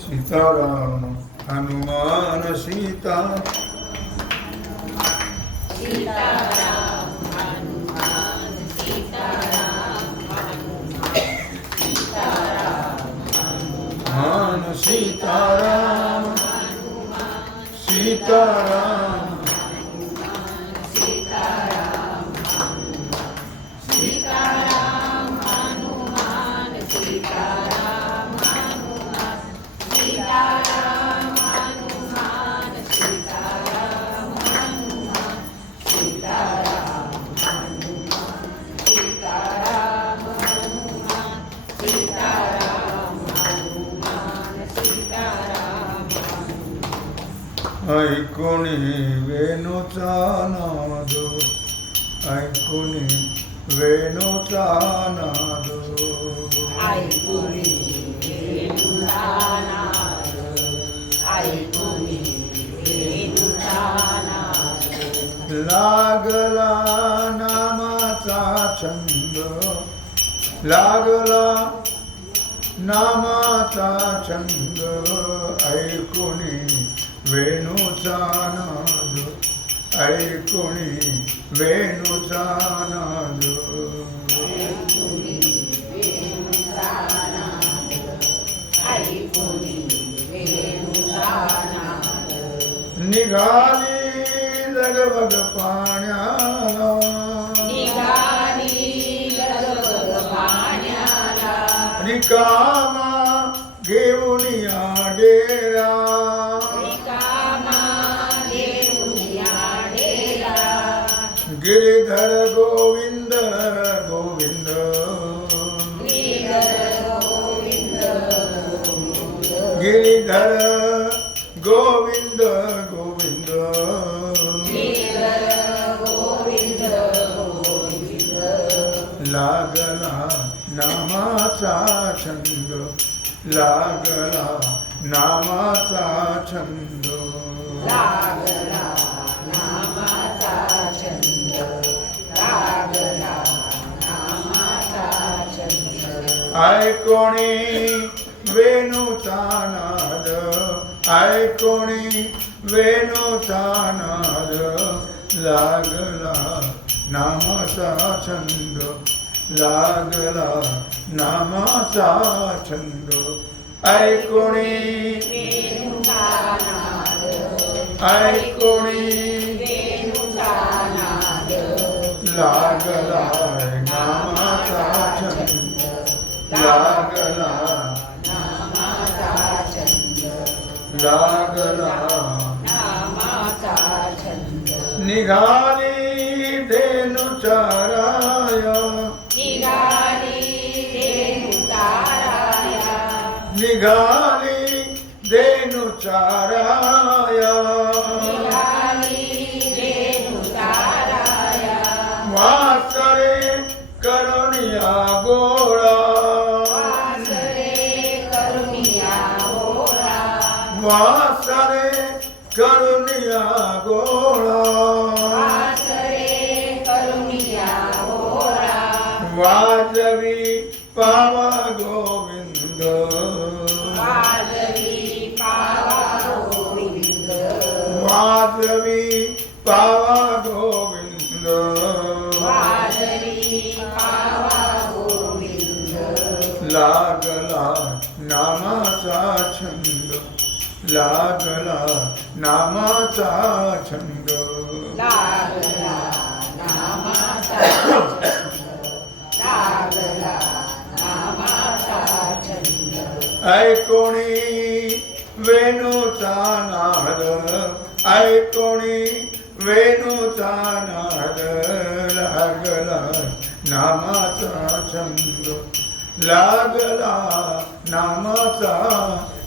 સીતારામ હનુમાન સીતા. સીતારામ सीताराम ऐकुणी वेणूचा नाद ऐकुणी वेणूचा नाद. लागला नामाचा छंद लागला नामाचा छंद ऐकुणी वेणूचा नाद ऐकुणी वेणूचा नाद ऐकुनी वेणुचा नाद निघाली गिरिधर गोविंद गोविंद. गिरिधर गोविंद गोविंद. लागला नामाचा छंद लागला नामाचा छंद. ऐकोणी वेणूचा नाद ऐकोणी वेणूचा नाद लागला नामाचा छंद लागला नामाचा छंद. ऐकोणी ऐकोणी लागला लागला नामाचा छंद लागला नामाचा छंद निघाली धेनु चाराया निघाली रेणुताराया निघाली धेनु चाराया আসারে করুণিয়া গোড়া বাজবি পাওয়া গোবিন্দ বাজবি পাওয়া लागला नामाचा छंद. लागला नामाचा छंद. लागला नामाचा छंद ऐकोणी वेणूचा नाद ऐकोणी वेणूचा नाद लागला नामाचा छंद. लागला नामाचा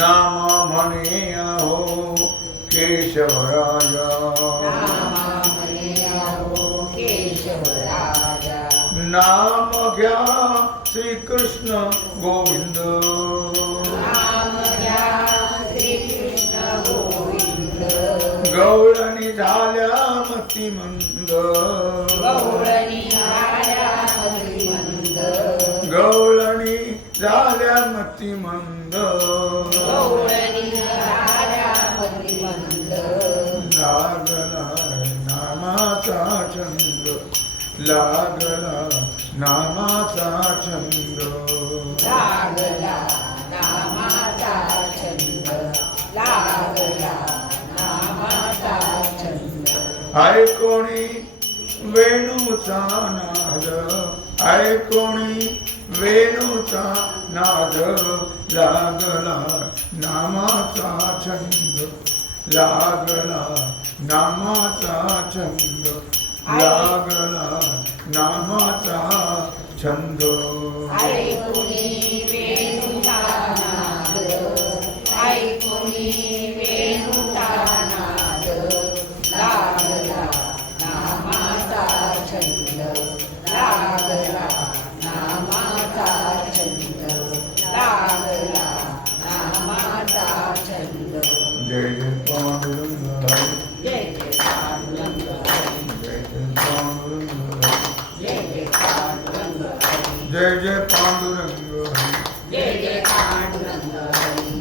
नाम म्हणे अहो केशवराज। नाम घ्या श्रीकृष्ण गोविंद। नाम घ्या श्रीकृष्ण गोविंद झाल्या गौरणी झाल्या मतिमंद। गवळणी झाल्या मतिमंद लागला नामाचा छंद लागला नामाचा छंद लागला नामाचा छंद लागला नामाचा छंद ऐकोणी वेणूचा नाद ऐकोणी वेणूचा नाद लागला नामाचा छंद. लागला नामाचा छंद. लागला नामाचा छंद.